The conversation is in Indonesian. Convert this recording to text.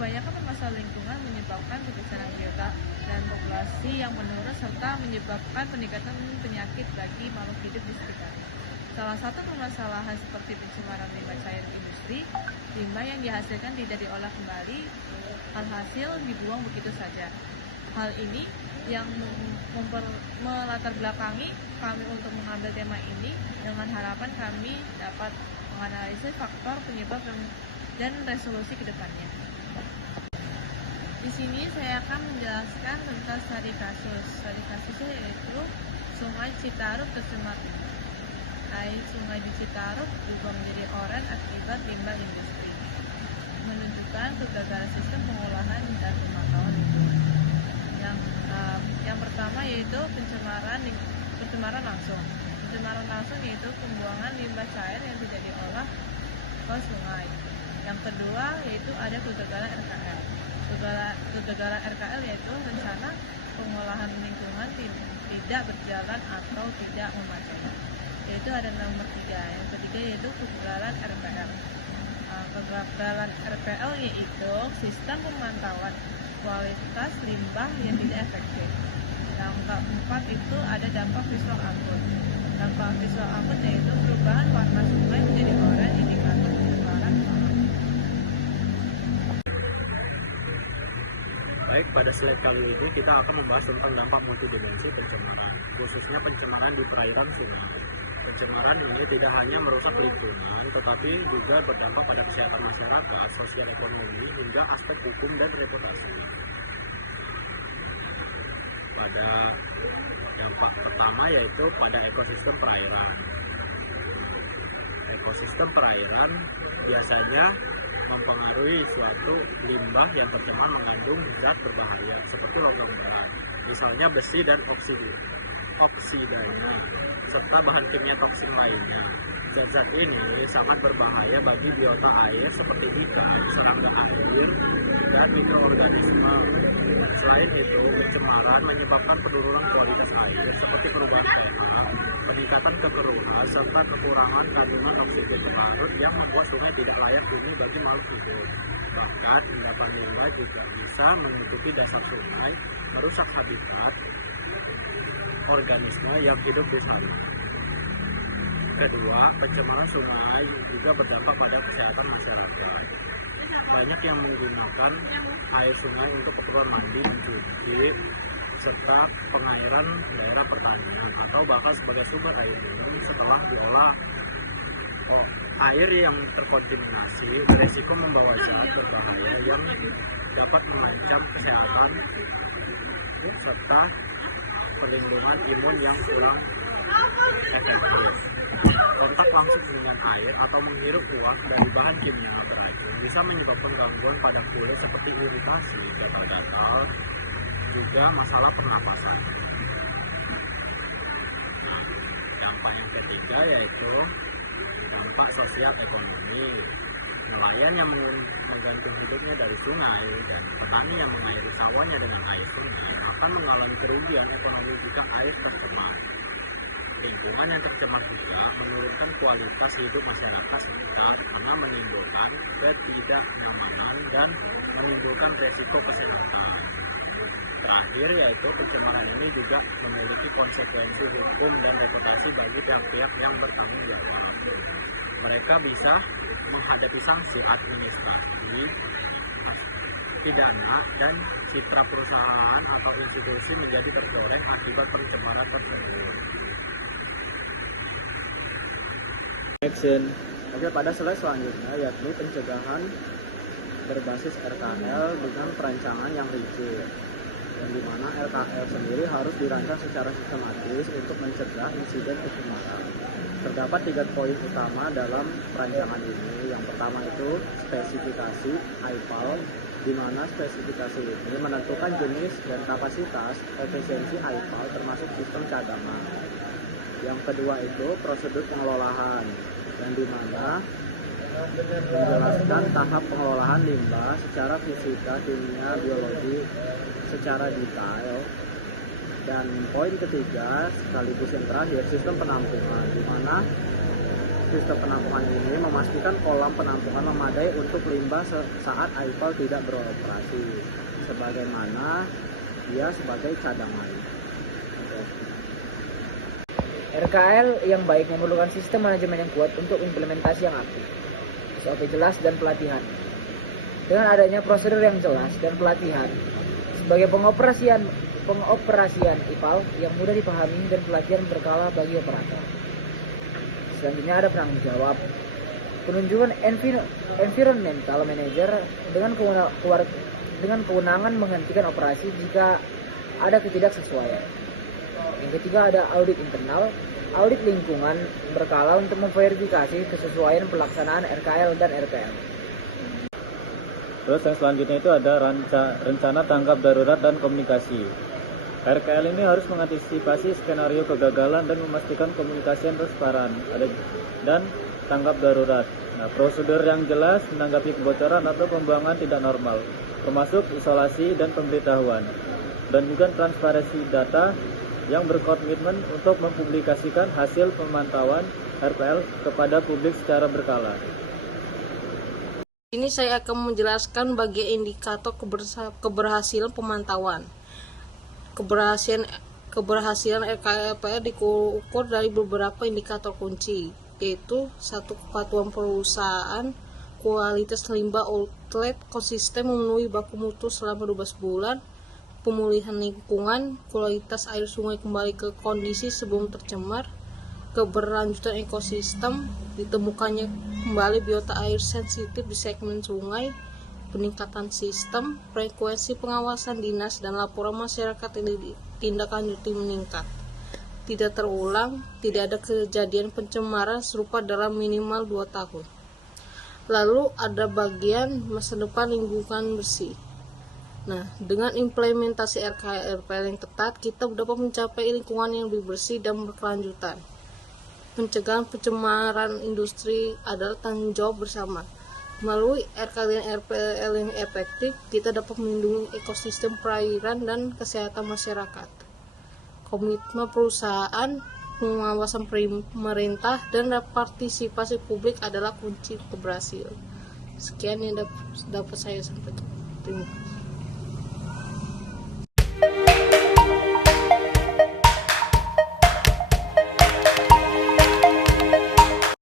kebanyakan masalah lingkungan menyebabkan kebakaran biota dan populasi yang menurun serta menyebabkan peningkatan penyakit bagi makhluk hidup di sekitarnya. Salah satu permasalahan seperti pencemaran limbah cair industri, limbah yang dihasilkan tidak diolah kembali, alhasil dibuang begitu saja. Hal ini yang melatar belakangi kami untuk mengambil tema ini dengan harapan kami dapat menganalisis faktor penyebab dan resolusi ke depannya. Di sini saya akan menjelaskan tentang studi kasus. Studi kasusnya yaitu Sungai Citarum tercemar limbah. Air sungai di Citarum berubah menjadi oranye akibat limbah industri, menunjukkan kegagalan sistem pengolahan dan pemantauan lingkungan. Yang pertama yaitu pencemaran langsung. Pencemaran langsung yaitu pembuangan limbah cair yang tidak diolah ke sungai. Yang kedua yaitu ada kegagalan RKL. Kegagalan RKL yaitu rencana pengolahan lingkungan tidak berjalan atau tidak memadai. Yaitu ada nomor 3. Yang ketiga yaitu kegagalan RPL. Kegagalan RPL yaitu sistem pemantauan kualitas limbah yang tidak efektif. Yang keempat itu ada dampak visual akut. Dampak visual akut yaitu perubahan warna sungai menjadi oranye indikator pencemaran. Baik, pada slide kali ini kita akan membahas tentang dampak multidimensi pencemaran, khususnya pencemaran di perairan sungai. Pencemaran ini tidak hanya merusak lingkungan, tetapi juga berdampak pada kesehatan masyarakat, sosial ekonomi, hingga aspek hukum dan reputasi. Pada dampak pertama yaitu pada ekosistem perairan. Ekosistem perairan biasanya mempengaruhi suatu limbah yang tercemar mengandung zat berbahaya seperti logam berat, misalnya besi dan oksidanya, serta bahan kimia toksin lainnya. Zat-zat ini sangat berbahaya bagi biota air seperti ikan, serangga air, dan mikroorganisme. Selain itu, pencemaran menyebabkan penurunan kualitas air seperti perubahan pH, peningkatan kekeruhan, serta kekurangan kandungan oksigen larut yang membuat sungai tidak layak huni bagi makhluk hidup. Bahkan, endapan limbah juga bisa menutupi dasar sungai, merusak habitat organisme yang hidup di sana. Kedua, pencemaran sungai juga berdampak pada kesehatan masyarakat. Banyak yang menggunakan air sungai untuk keperluan mandi, mencuci, serta pengairan daerah pertanian, atau bahkan sebagai sumber air minum setelah diolah. Air yang terkontaminasi beresiko membawa zat berbahaya yang dapat mengancam kesehatan serta perlindungan imun yang kurang efektif. Kontak langsung dengan air atau menghirup uap dari bahan kimia beracun bisa menyebabkan gangguan pada kulit seperti iritasi, gatal-gatal, juga masalah pernapasan. Dampak yang ketiga yaitu dampak sosial ekonomi. Nelayan yang menggantung hidupnya dari sungai dan petani yang mengairi sawahnya dengan air sungai akan mengalami kerugian ekonomi jika air tercemar. Lingkungan yang tercemar juga menurunkan kualitas hidup masyarakat sekitar karena menimbulkan ketidaknyamanan dan menimbulkan resiko kesehatan. Terakhir yaitu pencemaran ini juga memiliki konsekuensi hukum dan reputasi bagi pihak-pihak yang bertanggung jawab. Mereka bisa menghadapi sanksi administratif, pidana, dan citra perusahaan atau institusi menjadi tercoreng akibat pencemaran tersebut. Action. Oke, pada slide selanjutnya yakni pencegahan berbasis RKL dengan perancangan yang rigid, yang dimana RKL sendiri harus dirancang secara sistematis untuk mencegah insiden pencemaran. Terdapat 3 poin utama dalam perancangan ini. Yang pertama itu spesifikasi IPAL, di mana spesifikasi ini menentukan jenis dan kapasitas efisiensi IPAL termasuk sistem cadangan. Yang kedua itu prosedur pengelolaan, yang dimana menjelaskan tahap pengelolaan limbah secara fisika, kimia, biologi secara detail. Dan poin ketiga sekaligus yang terakhir sistem penampungan, di mana Sistem penampungan ini memastikan kolam penampungan memadai untuk limbah saat aipal tidak beroperasi, sebagaimana dia sebagai cadangan. RKL yang baik memerlukan sistem manajemen yang kuat untuk implementasi yang aktif, SOP jelas dan pelatihan. Dengan adanya prosedur yang jelas dan pelatihan sebagai pengoperasian IPAL yang mudah dipahami dan pelatihan berkala bagi operator. Selanjutnya ada penanggung jawab. Penunjukan environmental manager dengan kewenangan menghentikan operasi jika ada ketidaksesuaian. Yang ketiga ada audit internal, audit lingkungan berkala untuk memverifikasi kesesuaian pelaksanaan RKL dan RPL. Terus yang selanjutnya itu ada rencana tanggap darurat dan komunikasi. RKL ini harus mengantisipasi skenario kegagalan dan memastikan komunikasi yang transparan dan tanggap darurat. Nah, prosedur yang jelas menanggapi kebocoran atau pembuangan tidak normal, termasuk isolasi dan pemberitahuan. Dan juga transparansi data yang berkomitmen untuk mempublikasikan hasil pemantauan RPL kepada publik secara berkala. Ini saya akan menjelaskan bagian indikator keberhasilan pemantauan. Keberhasilan RKL diukur dari beberapa indikator kunci, yaitu 1. Kepatuhan perusahaan, kualitas limbah outlet konsisten memenuhi baku mutu selama 12 bulan, pemulihan lingkungan, kualitas air sungai kembali ke kondisi sebelum tercemar, keberlanjutan ekosistem, ditemukannya kembali biota air sensitif di segmen sungai, peningkatan sistem, frekuensi pengawasan dinas dan laporan masyarakat yang ditindaklanjuti meningkat, tidak terulang, tidak ada kejadian pencemaran serupa dalam minimal 2 tahun. Lalu ada bagian masa depan lingkungan bersih. Nah, dengan implementasi RKL yang ketat, kita dapat mencapai lingkungan yang lebih bersih dan berkelanjutan. Pencegahan pencemaran industri adalah tanggung jawab bersama. Melalui RKL yang efektif, kita dapat melindungi ekosistem perairan dan kesehatan masyarakat. Komitmen perusahaan, pengawasan pemerintah, dan partisipasi publik adalah kunci keberhasilan. Sekian yang dapat saya sampaikan. Terima kasih.